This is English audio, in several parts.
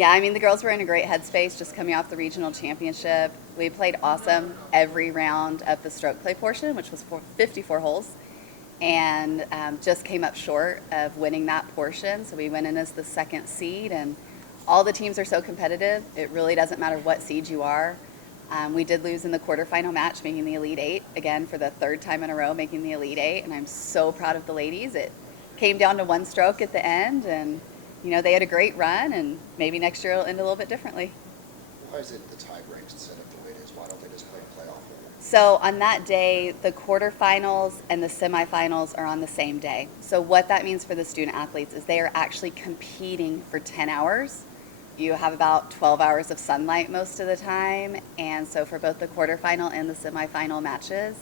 Yeah, I mean, the girls were in a great headspace just coming off the regional championship. We played awesome every round of the stroke play portion, which was 54 holes, and just came up short of winning that portion. So we went in as the second seed, and all the teams are so competitive. It really doesn't matter what seed you are. We did lose in the quarterfinal match, making the Elite Eight, again for the third time in a row, making the Elite Eight, and I'm so proud of the ladies. It came down to one stroke at the end, and they had a great run, and maybe next year it'll end a little bit differently. Why is it the tied ranks set up the way it is? Why don't they just play a playoff? So on that day, the quarterfinals and the semifinals are on the same day. So what that means for the student athletes is they are actually competing for 10 hours. You have about 12 hours of sunlight most of the time. And so for both the quarterfinal and the semifinal matches,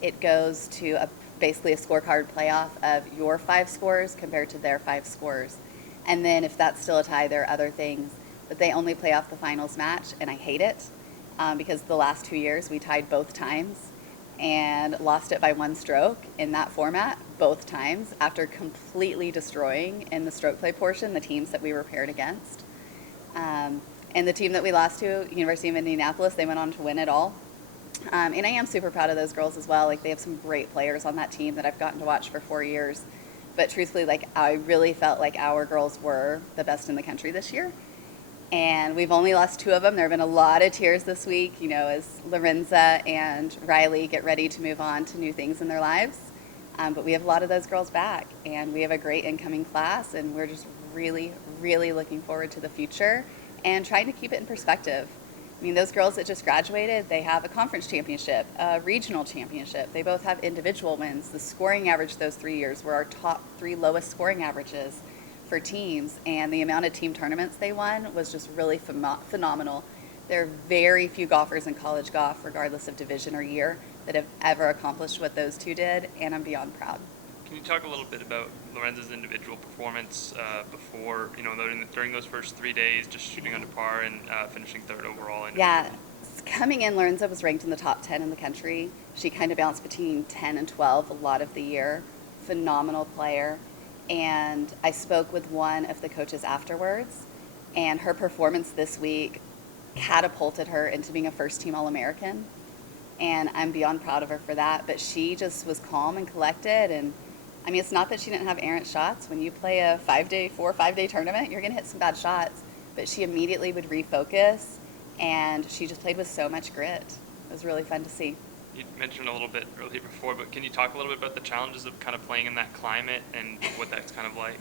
it goes to basically a scorecard playoff of your 5 scores compared to their 5 scores. And then if that's still a tie, there are other things. But they only play off the finals match, and I hate it because the last 2 years we tied both times and lost it by 1 stroke in that format both times after completely destroying in the stroke play portion the teams that we were paired against. And the team that we lost to, University of Indianapolis, they went on to win it all. And I am super proud of those girls as well. Like, they have some great players on that team that I've gotten to watch for 4 years. But truthfully, like, I really felt like our girls were the best in the country this year. And we've only lost 2 of them. There have been a lot of tears this week, as Lorenza and Riley get ready to move on to new things in their lives. But we have a lot of those girls back, and we have a great incoming class, and we're just really, really looking forward to the future and trying to keep it in perspective. I mean, those girls that just graduated, they have a conference championship, a regional championship. They both have individual wins. The scoring average those 3 years were our top 3 lowest scoring averages for teams, and the amount of team tournaments they won was just really phenomenal. There are very few golfers in college golf, regardless of division or year, that have ever accomplished what those 2 did, and I'm beyond proud. Can you talk a little bit about Lorenza's individual performance before, during those first 3 days, just shooting under par and finishing 3rd overall? Yeah, coming in, Lorenza was ranked in the top 10 in the country. She kind of bounced between 10 and 12 a lot of the year. Phenomenal player. And I spoke with one of the coaches afterwards, and her performance this week catapulted her into being a first-team All-American. And I'm beyond proud of her for that. But she just was calm and collected, and I mean, it's not that she didn't have errant shots. When you play a 4 or 5 day tournament, you're going to hit some bad shots. But she immediately would refocus, and she just played with so much grit. It was really fun to see. You mentioned a little bit earlier before, but can you talk a little bit about the challenges of kind of playing in that climate and what that's kind of like?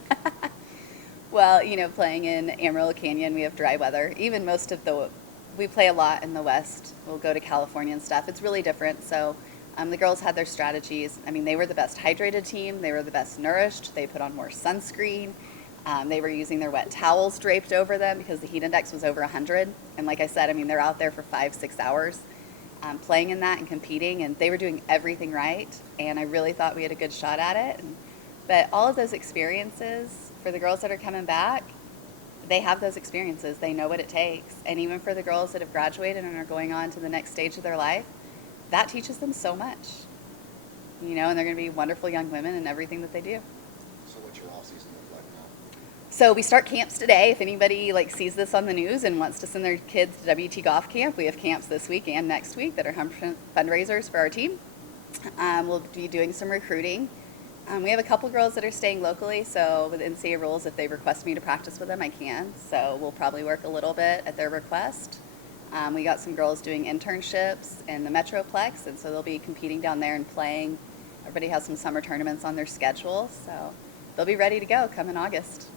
Well, playing in Amarillo Canyon, we have dry weather. Even we play a lot in the West. We'll go to California and stuff. It's really different. So the girls had their strategies. I mean, they were the best hydrated team. They were the best nourished. They put on more sunscreen. They were using their wet towels draped over them because the heat index was over 100. And like I said, I mean, they're out there for 5-6 hours playing in that and competing, and they were doing everything right. And I really thought we had a good shot at it. But all of those experiences, for the girls that are coming back, they have those experiences. They know what it takes. And even for the girls that have graduated and are going on to the next stage of their life, that teaches them so much. And they're going to be wonderful young women in everything that they do. So what's your off season look like now? So we start camps today. If anybody sees this on the news and wants to send their kids to WT Golf Camp, we have camps this week and next week that are fundraisers for our team. We'll be doing some recruiting. We have a couple girls that are staying locally, so with NCAA rules, if they request me to practice with them, I can. So we'll probably work a little bit at their request. We got some girls doing internships in the Metroplex, and so they'll be competing down there and playing. Everybody has some summer tournaments on their schedule, so they'll be ready to go come in August.